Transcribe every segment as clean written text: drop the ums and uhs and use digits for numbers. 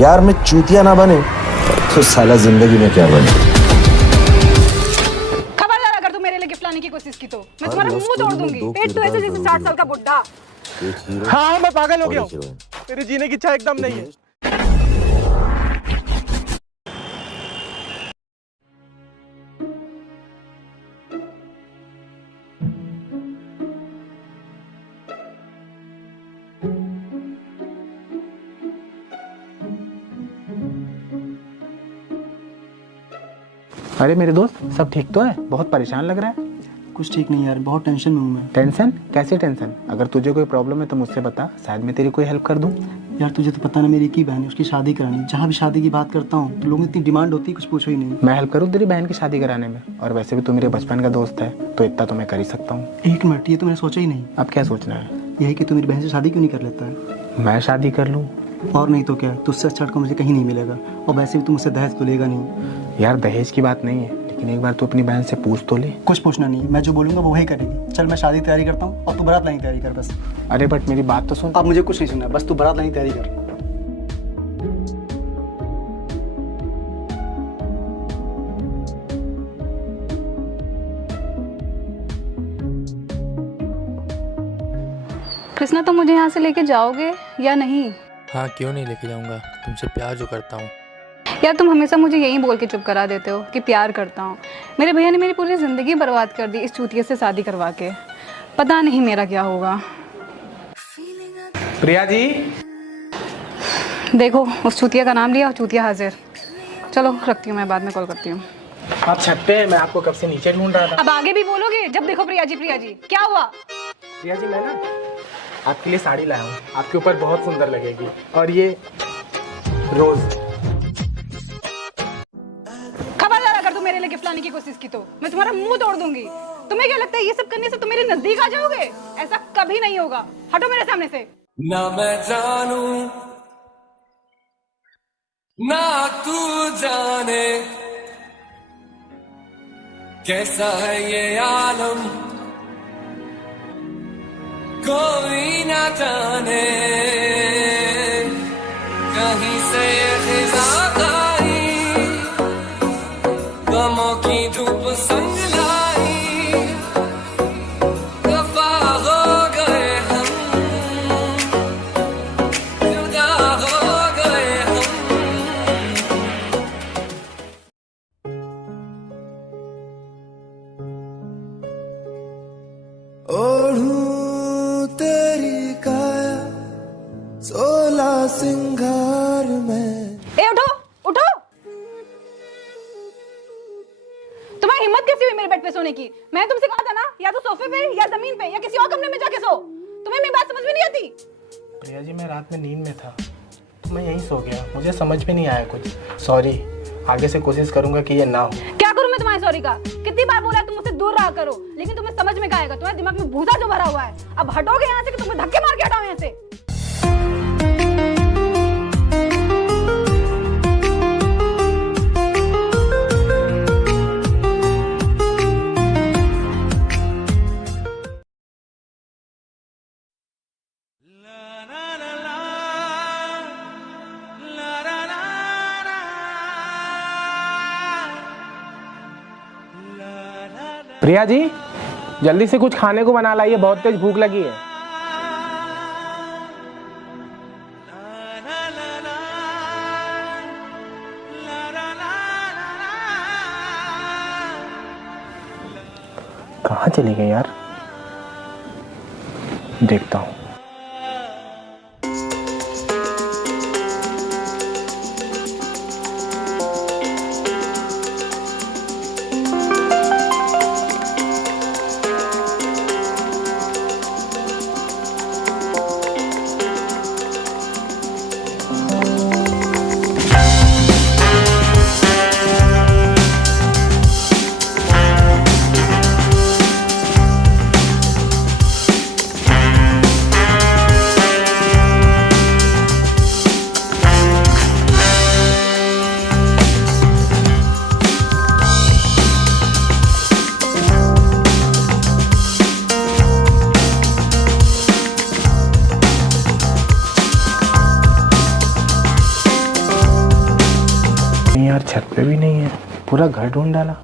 यार मैं चूतिया ना बने तो साला जिंदगी में क्या बने। खबरदार अगर तू मेरे लिए गिफ्ट लाने की कोशिश की तो मैं तुम्हारा मुंह तोड़ दूंगी। पेट तो ऐसे जैसे 60 साल का बुड्ढा। हाँ मैं पागल हो गया हूँ, मेरी जीने की इच्छा एकदम नहीं है। अरे मेरे दोस्त, सब ठीक तो है? बहुत परेशान लग रहा है। कुछ ठीक नहीं यार, बहुत टेंशन में हूँ मैं। टेंशन? कैसी टेंशन? अगर तुझे कोई प्रॉब्लम है तो मुझसे बता, शायद मैं तेरी कोई हेल्प कर दूं। यार तुझे तो पता ना, मेरी एक ही बहन है, उसकी शादी करानी। जहाँ भी शादी की बात करता हूँ तो लोगों की इतनी डिमांड होती है, कुछ पूछो ही नहीं। मैं हेल्प करूँ तेरी बहन की शादी कराने में? और वैसे भी तू मेरे बचपन का दोस्त है, तो इतना तो मैं कर ही सकता हूँ। एक मिनट, ये तो मैंने सोचा ही नहीं। अब क्या सोचना है? यही कि तू मेरी बहन से शादी क्यों नहीं कर लेता है? मैं शादी कर लूँ? और नहीं तो क्या, तुझसे अच्छा लड़का मुझे कहीं नहीं मिलेगा। और वैसे भी तू मुझसे दहेज तो लेगा नहीं। यार दहेज की बात नहीं है, लेकिन एक बार तू अपनी बहन से पूछ तो ले। कुछ पूछना नहीं है, मैं जो बोलूंगा वो वही करेगी। चल मैं शादी की तैयारी करता हूँ और तू बारात लाने की तैयारी कर बस। अरे बट मेरी बात तो सुन। अब मुझे कुछ नहीं सुनना, बस तू बारात लाने की तैयारी कर। कृष्णा, तुम मुझे यहाँ से लेके जाओगे या नहीं? हाँ क्यों नहीं लेके जाऊंगा, तुमसे प्यार जो करता हूँ। यार तुम हमेशा मुझे यही बोल के चुप करा देते हो कि प्यार करता हूँ। मेरे भैया ने मेरी पूरी जिंदगी बर्बाद कर दी इस चूतिया से शादी करवा के। पता नहीं मेरा क्या होगा। प्रिया जी, देखो उस चूतिया का नाम लिया और चूतिया हाजिर। चलो रखती हूँ, मैं बाद में कॉल करती हूँ। आप छत पे हैं, मैं आपको कब से नीचे ढूंढ रहा था। अब आगे भी बोलोगे? जब देखो प्रिया जी क्या हुआ? प्रिया जी, मैं ना आपके लिए साड़ी लाया हूँ, आपके ऊपर बहुत सुंदर लगेगी। और ये रोज। खबरदार अगर तुम मेरे लिए गिफ्ट लाने की कोशिश की तो मैं तुम्हारा मुंह तोड़ दूंगी। तुम्हें क्या लगता है ये सब करने से तुम मेरे नजदीक आ जाओगे? ऐसा कभी नहीं होगा। हटो मेरे सामने से। ना मैं जानू ना तू जाने कैसा है ये आलम, कोई ना जाने कहीं से ये खिजा आई, गमों की धूप संग लाई, दफा हो गए हम, जुदा हो गए हम। ओढ़ूं तेरी काया 16 सिंगार में। ए उठो उठो, तुम्हारी हिम्मत कैसी हुई मेरे बेड पे सोने की? मैंने तुमसे कहा था ना, या तो सोफे पे या जमीन पे या किसी और कमरे में जाके सो। तुम्हें मेरी बात समझ में नहीं आती? प्रिया जी, मैं रात में नींद में था तो मैं यहीं सो गया, मुझे समझ में नहीं आया कुछ। सॉरी, आगे से कोशिश करूंगा कि ये ना हो। क्या करूं मैं तुम्हारे सॉरी का? कितनी बार बोला तुम मुझसे दूर रहा करो, लेकिन तुम्हें समझ में क्या आएगा? तुम्हारे दिमाग में भूसा जो भरा हुआ है। अब हटोगे यहाँ से कि तुम्हें धक्के मार के हटाओ यहाँ से? प्रिया जी, जल्दी से कुछ खाने को बना लाइए, बहुत तेज भूख लगी है। कहाँ चले गए यार? देखता हूँ। छत पे भी नहीं है, पूरा घर ढूंढ डाला।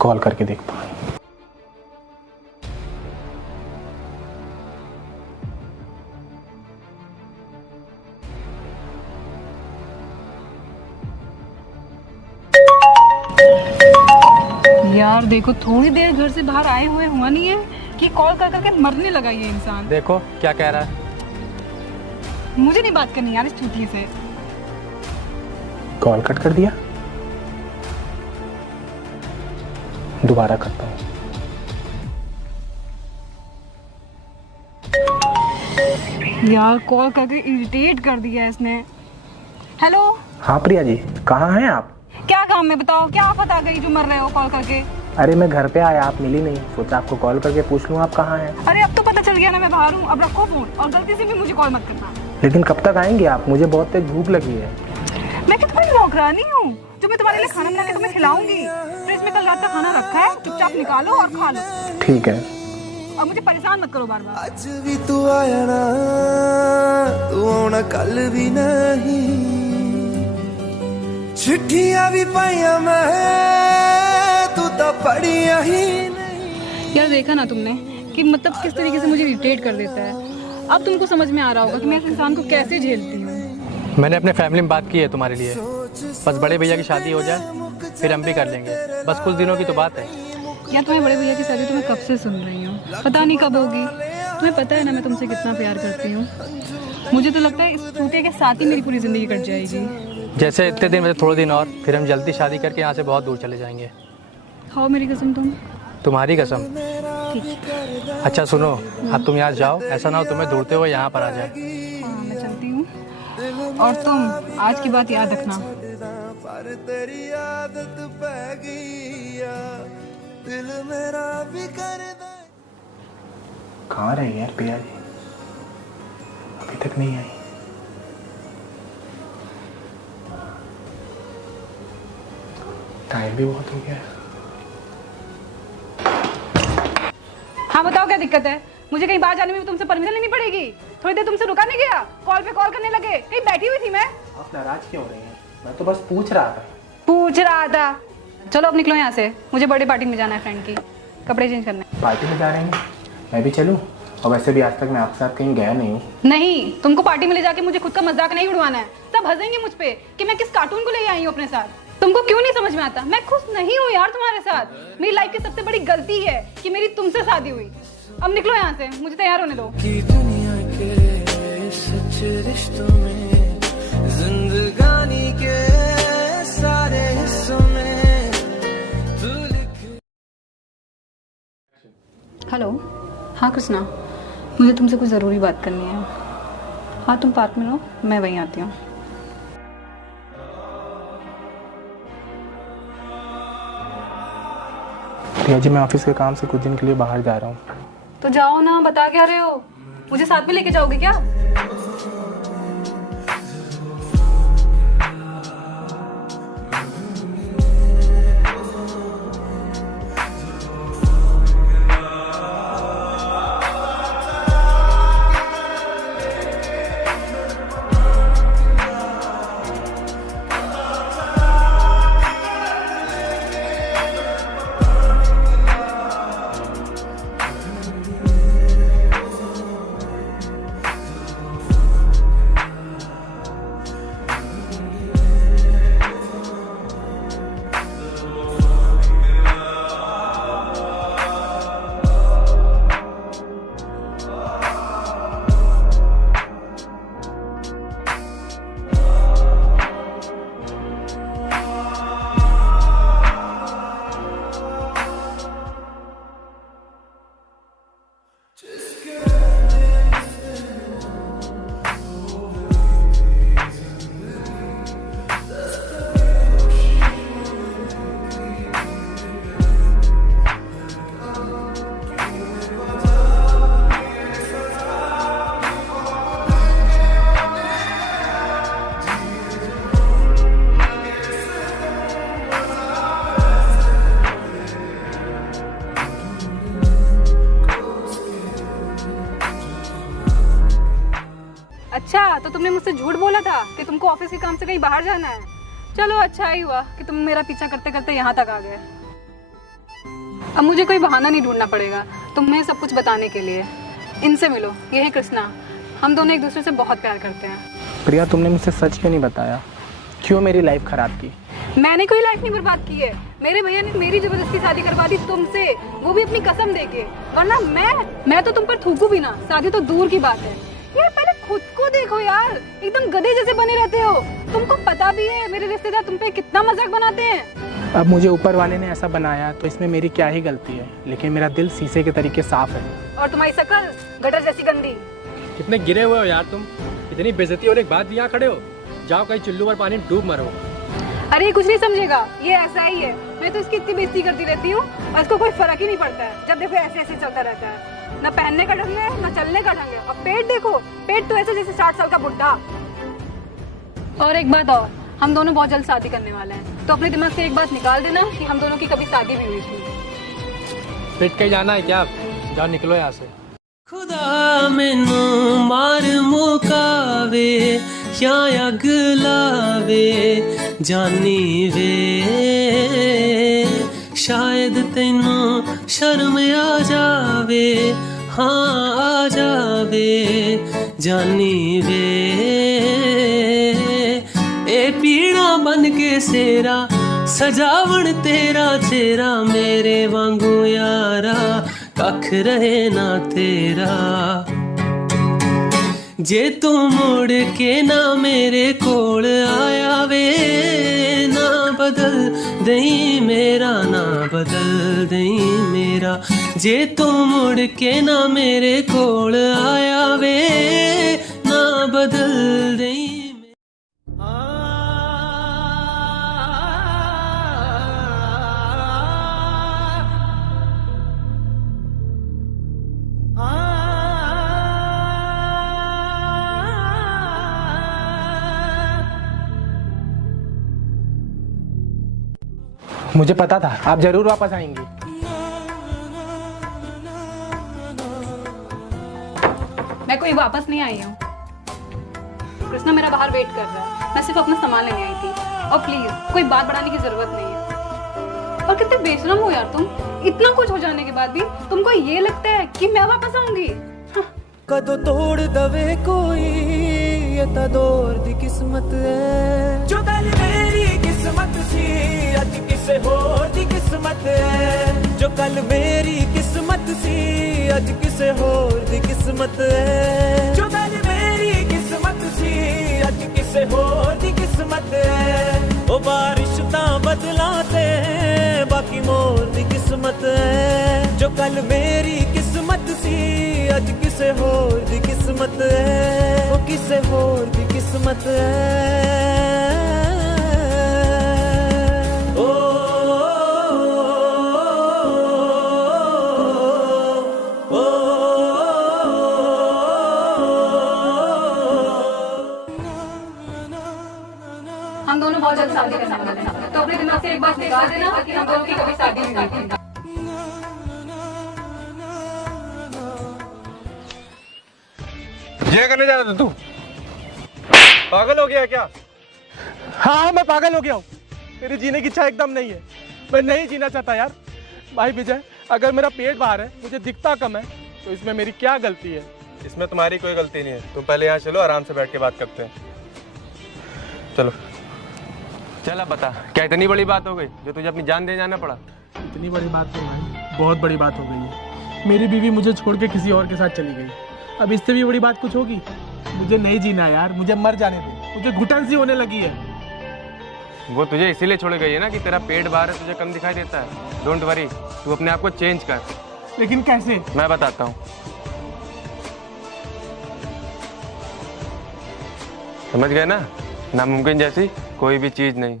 कॉल करके देखता हूँ। यार देखो, थोड़ी देर घर से बाहर आए हुए हुआ नहीं है कि कॉल कर करके मरने लगा ये इंसान। देखो क्या कह रहा है। मुझे नहीं बात करनी यार इस चूतिए से। कॉल कट कर दिया, दोबारा करता हूँ। यार कॉल करके इरिटेट कर दिया इसने। हेलो। हाँ प्रिया जी, कहाँ हैं आप? क्या काम है बताओ, क्या आफत आ गई जो मर रहे हो कॉल करके? अरे मैं घर पे आया, आप मिली नहीं, सोचा आपको कॉल करके पूछ लूँ आप कहाँ हैं। अरे अब तो पता चल गया ना मैं बाहर हूँ, अब रखो फोन और गलती से भी मुझे कॉल मत करना। लेकिन कब तक आएंगे आप? मुझे बहुत तेज भूख लगी है। मैं क्या तुम्हारी नौकरानी हूँ जो मैं तुम्हारे लिए खाना बना के तुम्हें खिलाऊंगी? फ्रिज में कल रात का खाना रखा है, चुपचाप निकालो और खा लो। ठीक है। और मुझे परेशान मत करो बार बार। आज भी तू आया ना, तू आना कल भी नहीं, चिट्ठियां भी पाइया मैं, तू तो पढ़िया ही नहीं। यार देखा ना तुमने कि मतलब किस तरीके से मुझे इरिटेट कर देता है। अब तुमको समझ में आ रहा होगा कि मैं इस इंसान को कैसे झेलती हूँ। मैंने अपने फैमिली में बात की है तुम्हारे लिए, बस बड़े भैया की शादी हो जाए फिर हम भी कर लेंगे, बस कुछ दिनों की तो बात है। यार तुम्हें बड़े भैया की शादी तो मैं कब से सुन रही हूँ, पता नहीं कब होगी। तुम्हें पता है ना मैं तुमसे कितना प्यार करती हूँ। मुझे तो लगता है इस चूते के साथ ही मेरी पूरी जिंदगी कट जाएगी। जैसे इतने दिन, वैसे थोड़े दिन और, फिर हम जल्दी शादी करके यहाँ से बहुत दूर चले जाएंगे। खाओ मेरी कसम तुम। तुम्हारी कसम। ठीक। अच्छा सुनो, अब तुम यहाँ जाओ, ऐसा ना हो तुम्हें ढूंढते हुए यहाँ पर आ जाए। हाँ मैं चलती हूँ, और तुम आज की बात याद रखना। पर तेरी आदत पै गई आ, दिल मेरा भी करदा। कहाँ रहे यार प्रिया जी, अभी तक नहीं आई। टाइम भी बहुत हो गया। हाँ बताओ क्या दिक्कत है? मुझे कहीं बाहर जाने में भी तुमसे परमिशन लेनी पड़ेगी? थोड़ी देर तुमसे रुका नहीं गया? कॉल पे कॉल करने लगे, कहीं बैठी हुई थी मैं। आप नाराज क्यों हो रही हैं? मैं तो बस पूछ रहा था। पूछ रहा था? चलो अब निकलो यहाँ से, मुझे बर्थडे पार्टी में जाना है फ्रेंड की, कपड़े चेंज करने। पार्टी में जा रहे हैं? मैं भी चलूं? और वैसे भी आज तक मैं आपके साथ कहीं गया नहीं हूँ। नहीं, तुमको पार्टी में ले जाके मुझे खुद का मजाक नहीं उड़वाना है। सब हंसेंगे मुझ पे कि मैं किस कार्टून को ले आई हूँ अपने साथ। तुमको क्यों नहीं समझ में आता? मैं खुश नहीं हूँ यार तुम्हारे साथ। मेरी लाइफ की सबसे बड़ी गलती है कि मेरी तुमसे शादी हुई। अब निकलो यहाँ से, मुझे तैयार होने दो। की दुनिया के सच्चे रिश्तों में, जिंदगानी के सारे हिस्सों में तू लिख। हेलो। हाँ कृष्णा, मुझे तुमसे कुछ ज़रूरी बात करनी है। हाँ तुम पार्क में रहो, मैं वहीं आती हूँ। प्रिया जी, मैं ऑफिस के काम से कुछ दिन के लिए बाहर जा रहा हूँ। तो जाओ ना, बता क्या रहे हो? मुझे साथ में लेके जाओगे क्या? तो तुमने मुझसे झूठ बोला था कि तुमको ऑफिस के काम से कहीं बाहर जाना है। चलो अच्छा ही हुआ कि तुम मेरा पीछा करते करते यहाँ तक आ गए। अब मुझे कोई बहाना नहीं ढूंढना पड़ेगा तुम्हें सब कुछ बताने के लिए। इनसे मिलो, ये है कृष्णा। हम दोनों एक दूसरे से बहुत प्यार करते हैं। प्रिया, तुमने मुझसे सच क्यों नहीं बताया? क्यों मेरी लाइफ खराब की? मैंने कोई लाइफ नहीं बर्बाद की है। मेरे भैया ने मेरी जबरदस्ती शादी करवा दी तुमसे, वो भी अपनी कसम देके। वरना मैं तो तुम पर थूकू भी ना, शादी तो दूर की बात है। यार पहले खुद को देखो यार, एकदम गधे जैसे बने रहते हो। तुमको पता भी है मेरे रिश्तेदार तुम पे कितना मजाक बनाते हैं। अब मुझे ऊपर वाले ने ऐसा बनाया तो इसमें मेरी क्या ही गलती है, लेकिन मेरा दिल शीशे के तरीके साफ है। और तुम्हारी शक्ल गटर जैसी गंदी। कितने गिरे हुए हो यार तुम, इतनी बेइज्जती और एक बात भी यहाँ खड़े हो। जाओ कहीं चुल्लू पर पानी डूब मरो। अरे कुछ नहीं समझेगा, ये ऐसा ही है। मैं तो इसकी इतनी बेइज्जती करती रहती हूँ और इसको कोई फर्क ही नहीं पड़ता है। जब देखो ऐसे ऐसे चलता रहता है, ना पहनने का ढंग है ना चलने का ढंग है। और पेट देखो, पेट तो ऐसे जैसे 60 साल का बुढ़ा। और एक बात और, हम दोनों बहुत जल्द शादी करने वाले हैं, तो अपने दिमाग से एक बात निकाल देना कि हम दोनों की कभी शादी भी हुई थी। पेट कहीं जाना है क्या? जाओ निकलो यहाँ से। खुदा मैनू मार मुकावे या अग लावे जानी वे, शायद तैनू शर्म आ जावे, हाँ आ जावे जानी वे। ए पीड़ा बन के सेरा सजावण तेरा चेहरा, मेरे वांगू यारा कख रहे ना तेरा। जे तू मुड़ के ना मेरे कोल आया वे, ना बदल दई मेरा, ना बदल दई मेरा। जे तू मुड़ के ना मेरे कोल आया वे, ना बदल दई। मुझे पता था आप जरूर वापस आएंगी। मैं कोई वापस नहीं आई हूँ। कृष्णा मेरा बाहर वेट कर रहा है, मैं सिर्फ अपना सामान लेने आई थी। और प्लीज कोई बात बढ़ाने की जरूरत नहीं है। और कितने बेशरम हो यार तुम, इतना कुछ हो जाने के बाद भी तुमको ये लगता है कि मैं वापस आऊंगी? कदों तोड़ दवे कोई, ये ता दौर दी किस्मत है। जो गल मेरी किस्मत सी अज किसे होर दी किस्मत है। जो कल मेरी किस्मत सी अज किसे होर दी किस्मत है। जो गल मेरी किस्मत सी अज किसे होर दी किस्मत है। ओ बारिश तां बदला ते बाकी मोर दी किस्मत है। जो कल मेरी किस्मत सी अज किसे होर दी किस्मत है। ओ किसे होर दी किस्मत है। हम दोनों बहुत जल्द शादी करने वाले हैं, तो अपने दिमाग से एक बात निकाल देना कि हम दोनों की कभी शादी नहीं हुई थी। ये करने जा रहा था तू? पागल हो गया क्या? हाँ मैं पागल हो गया हूँ। मेरी जीने की इच्छा एकदम नहीं है। मैं नहीं जीना चाहता यार। भाई विजय, अगर मेरा पेट बाहर है, मुझे दिखता कम है, तो इसमें मेरी क्या गलती है? इसमें तुम्हारी कोई गलती नहीं है। तुम पहले यहाँ चलो, आराम से बैठ के बात करते हैं। चलो। चल अब बता, क्या इतनी बड़ी बात हो गई जो तुझे अपनी जान दे जाना पड़ा? इतनी बड़ी बात तो नहीं, बहुत बड़ी बात हो गई है। मेरी बीवी मुझे छोड़ के किसी और के साथ चली गई। अब इससे भी बड़ी बात कुछ होगी? मुझे नहीं जीना यार, मुझे मर जाने दे। मुझे घुटन सी होने लगी है। वो तुझे इसीलिए छोड़ गई है ना कि तेरा पेट बाहर है, तुझे कम दिखाई देता है। डोंट वरी, तू अपने आप को चेंज कर। लेकिन कैसे? मैं बताता हूँ। समझ गए ना? नामुमकिन जैसी कोई भी चीज नहीं।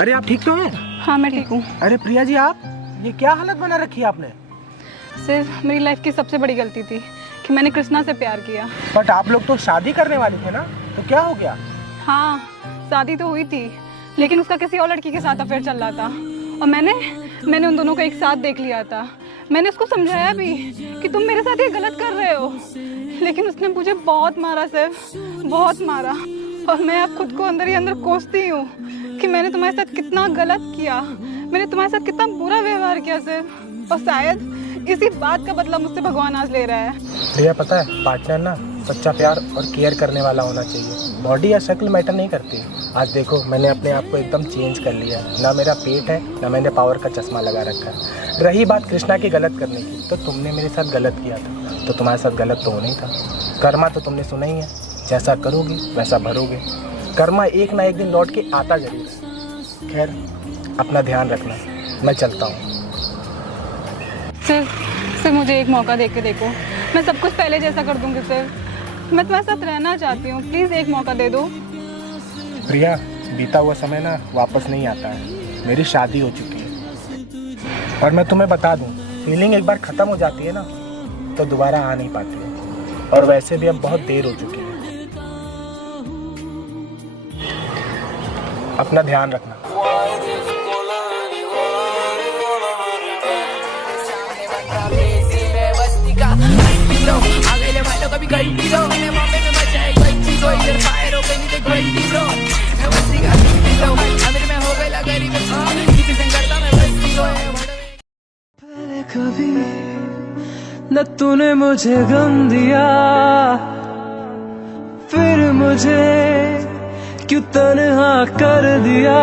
अरे आप ठीक तो हैं? हाँ मैं ठीक हूँ। अरे प्रिया जी, आप ये क्या हालत बना रखी है आपने? सिर्फ मेरी लाइफ की सबसे बड़ी गलती थी कि मैंने कृष्णा से प्यार किया। बट आप लोग तो शादी करने वाले थे ना, तो क्या हो गया? हाँ शादी तो हुई थी, लेकिन उसका किसी और लड़की के साथ अफेयर चल रहा था और मैंने उन दोनों को एक साथ देख लिया था। मैंने उसको समझाया भी कि तुम मेरे साथ ये गलत कर रहे हो, लेकिन उसने मुझे बहुत मारा सर, बहुत मारा। और मैं अब खुद को अंदर ही अंदर कोसती हूँ कि मैंने तुम्हारे साथ कितना गलत किया, मैंने तुम्हारे साथ कितना बुरा व्यवहार किया सर। और शायद इसी बात का बदला मुझसे भगवान आज ले रहा है। भैया पता है, पार्टनर ना सच्चा प्यार और केयर करने वाला होना चाहिए। बॉडी या शक्ल मैटर नहीं करती। आज देखो, मैंने अपने आप को एकदम चेंज कर लिया। ना मेरा पेट है, ना मैंने पावर का चश्मा लगा रखा है। रही बात कृष्णा की गलत करने की, तो तुमने मेरे साथ गलत किया था, तो तुम्हारे साथ गलत तो होना ही था। कर्मा तो तुमने सुना ही है, जैसा करोगे वैसा भरोगे। कर्मा एक ना एक दिन लौट के आता जरूर है। खैर, अपना ध्यान रखना, मैं चलता हूँ। सिर्फ मुझे एक मौका दे के देखो, मैं सब कुछ पहले जैसा कर दूंगी सर। मैं तुम्हारे साथ रहना चाहती हूँ, प्लीज़ एक मौका दे दो। प्रिया, बीता हुआ समय ना वापस नहीं आता है। मेरी शादी हो चुकी है और मैं तुम्हें बता दूँ, फीलिंग एक बार ख़त्म हो जाती है ना, तो दोबारा आ नहीं पाती है। और वैसे भी अब बहुत देर हो चुकी है। अपना ध्यान रखना। पहले कभी न तूने मुझे गम दिया, फिर मुझे क्यों तन्हा कर दिया।